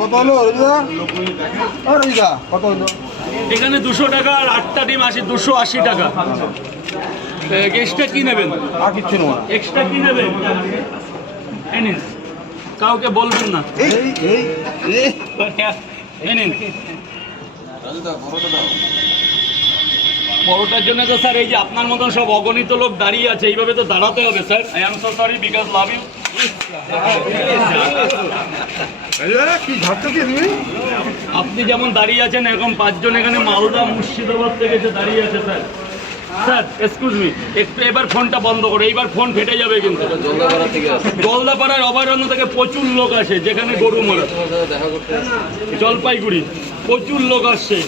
কত হলো রবিদা? কত হলো? এখানে 200 টাকা আর 8টা ডিম 280 টাকা। এক্সট্রা কি নেবেন? আর কিচ্ছু নেবো না। এক্সট্রা কি নেবেন? এই নিন, কাউকে বলবেন না। এই নিন। পরোটার জন্য তো স্যার এই যে আপনার মতন সব অগণিত লোক দাঁড়িয়ে আছে, এইভাবে তো দাঁড়াতে হবে sir. I am so sorry because love you. আপনি যেমন দাঁড়িয়ে আছেন এরকম 5 জন এখানে মালদা মুর্শিদাবাদ থেকে এসে দাঁড়িয়ে আছে স্যার। স্যার এক্সকিউজ মি, একটু এবার ফোনটা বন্ধ করো, এইবার ফোন ফেটে যাবে কিন্তু। জলদাপাড়ার অভয়ারণ্য থেকে প্রচুর লোক আসে, যেখানে গরু মরা। জলপাইগুড়ি প্রচুর লোক আসছে।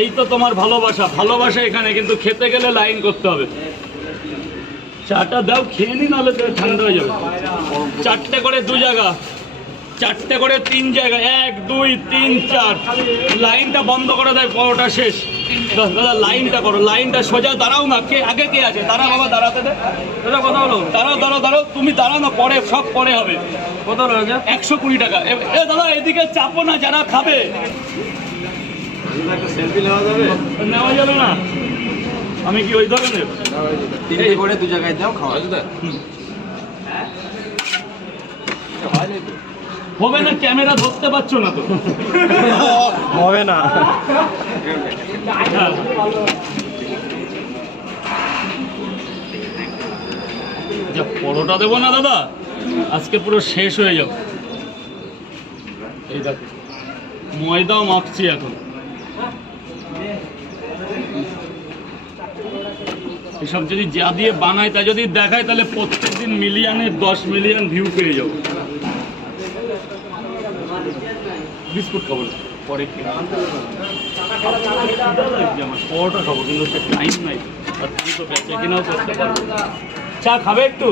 এই তো তোমার ভালোবাসা, ভালোবাসা এখানে, কিন্তু খেতে গেলে লাইন করতে হবে। চাটা দাও, খেয়ে নি, নাহলে ঠান্ডা হয়ে যাবে। 4টে করে 2 জায়গা, 4টে করে 3 জায়গা, 1 2 3 4। লাইনটা বন্ধ করে দেয়, পরোটা শেষ। দাদা লাইনটা করো, লাইনটা সোজা দাঁড়াও না। কে আগে কে আছে? দাঁড়া বাবা, দাঁড়াতে দে। দাদা কথা হলো, দাঁড়াও দাঁড়াও দাঁড়াও, তুমি দাঁড়াও না, পরে সব পরে হবে। কত হলো? 120 টাকা। এ দাদা এদিকে চাপো না, যারা খাবে। নেওয়া যাবে না? আমি কি ওই ধরনের? 3টে করে 2 জায়গায় দাও, খাওয়া হবে না, ক্যামেরা ধরতে পারছো না তো। হবে না। যা পরোটা দেবো না দাদা, আজকে পুরো শেষ হয়ে যাবে। এই দেখো ময়দাও মাখছি এখন। এসব যদি যা দিয়ে বানায় তা যদি দেখায়, তাহলে প্রত্যেকদিন মিলিয়নে 10 মিলিয়ন ভিউ পেয়ে যাবো। বিস্কুট খাবো পরে, আমার পরোটা খাবো, কিন্তু সে টাইম নাই। আর তুমি তো বেঁচে কিনাও করতে পারবো। চা খাবে একটু?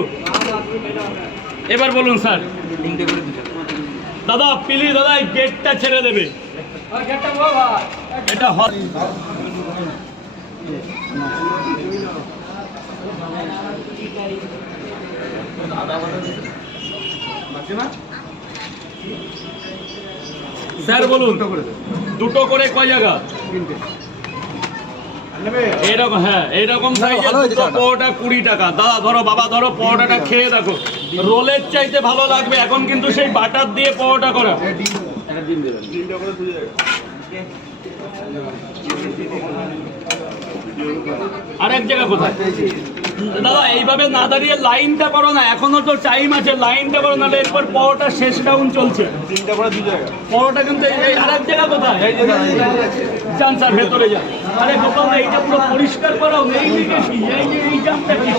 এবার বলুন স্যার। 3টে করে 2 জায়গায়। দাদা প্লিজ দাদা, এই গেটটা ছেড়ে দেবে। এটা স্যার বলুন, 2টো করে কয় জায়গা? 3টে। এইরকম, হ্যাঁ এইরকম সাইজের 2টো পরোটা 20 টাকা। দাদা ধরো, বাবা ধরো, পরোটাটা খেয়ে দেখো, রোলের চাইতে ভালো লাগবে। এখন কিন্তু সেই বাটার দিয়ে পরোটা করা। একটা ডিম দেবেন। 3টে করে 2 জায়গায়। আরেক জায়গা কোথায়? দাদা এইভাবে না দাঁড়িয়ে লাইনটা করো না, এখনো তো টাইম আছে, লাইনটা করো, নাহলে এরপর পরোটা শেষ রাউন্ড চলছে। 3টে করে 2 জায়গায়। পরোটা কিন্তু এই আরেক জায়গা কোথায়? যান স্যার ভেতরে যান। আরে গোপাল, এইটা পুরো পরিষ্কার করাও, এই দিকে কি, এই জামটা কি?